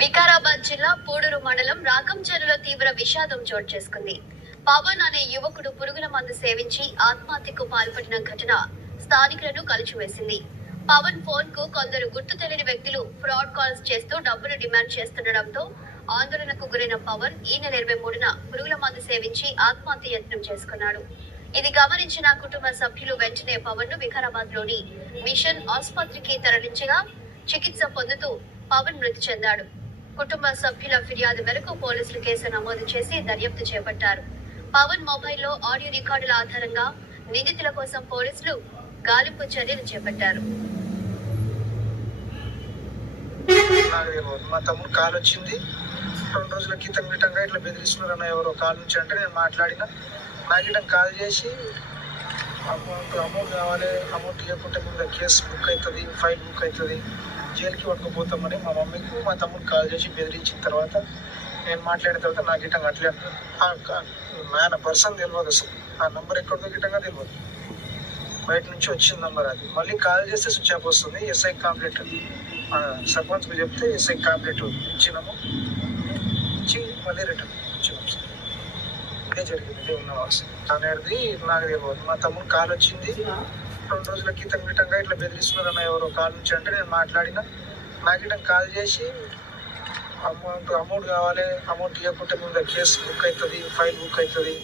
వికారాబాద్ జిల్లా పూడూరు మండలం రాకంచెరులో తీవ్ర విషాదం చోటు చేసుకుంది. పవన్ అనే యువకుడు పురుగుల మందు సేవించి ఆత్మహత్యకు పాల్పడిన ఘటన స్థానికులను కలిచివేసింది. పవన్ ఫోన్ కు కొందరు గుర్తు తెలియని వ్యక్తులు ఫ్రాడ్ కాల్స్ చేస్తూ డబ్బులు డిమాండ్ చేస్తుండటంతో ఆందోళనకు గురైన పవన్ ఈ నెల 23న పురుగుల మందు సేవించి ఆత్మహత్య యత్నం చేసుకున్నాడు. ఇది గమనించిన కుటుంబ సభ్యులు వెంటనే పవన్ ను వికారాబాద్ లోని మిషన్ ఆసుపత్రికి తరలించగా చికిత్స పొందుతూ పవన్ మృతి చెందాడు. కుటుంబ సభ్యుల ఫిర్యాదు మేరకు పోలీసులు కేసు నమోదు చేసి దర్యాప్తు చేపట్టారు. పవన్ మొబైల్లో ఆడియో రికార్డుల ఆధారంగా నిందితుల కోసం పోలీసులు గాలింపు చర్యలు చేపట్టారు. మా తమ్ముడు కాల్ వచ్చింది 2 రోజుల క్రితం గిట్టంగా ఇట్లా బెదిరిస్తున్నారన్న ఎవరో కాల్ నుంచి అంటే నేను మాట్లాడిన. నాకు ఇటం కాల్ చేసి అమౌంట్ కావాలి, అమౌంట్ ఇవ్వకుంటే ముందు కేసు బుక్ అవుతుంది, ఫైల్ బుక్ అవుతుంది, జైలుకి పట్టుకుపోతామని మా మమ్మీకి మా తమ్ముడు కాల్ చేసి బెదిరించిన తర్వాత నేను మాట్లాడిన తర్వాత నాకు గిట్టంగా అట్లే ఆయన పర్సన్ తెలియదు, అసలు ఆ నెంబర్ ఎక్కడిదో గిట్టంగా తెలియదు, బయట నుంచి వచ్చిన నెంబర్ అది. మళ్ళీ కాల్ చేస్తే స్విచ్ ఆఫ్ వస్తుంది. ఎస్ఐ కాంప్లీట్ సర్పంచ్కి చెప్తే ఎస్ఐ కాంప్లీట్ ఇచ్చినాము, ఇచ్చి మళ్ళీ రిటర్న్ ఇచ్చినాము. ఇదే జరిగింది, ఇదే ఉన్న అనేది నాకు తెలియదు. మా తమ్ముడు కాల్ వచ్చింది 2 రోజుల క్రితం గిట్టంగా ఇట్లా బెదిరిస్తున్నారన్న ఎవరో కాల్ నుంచి అంటే నేను మాట్లాడిన. నాకు ఇటం కాల్ చేసి అమౌంట్ కావాలి, అమౌంట్ ఇవ్వకుంటే ముందు కేసు బుక్ అవుతుంది, ఫైల్ బుక్ అవుతుంది,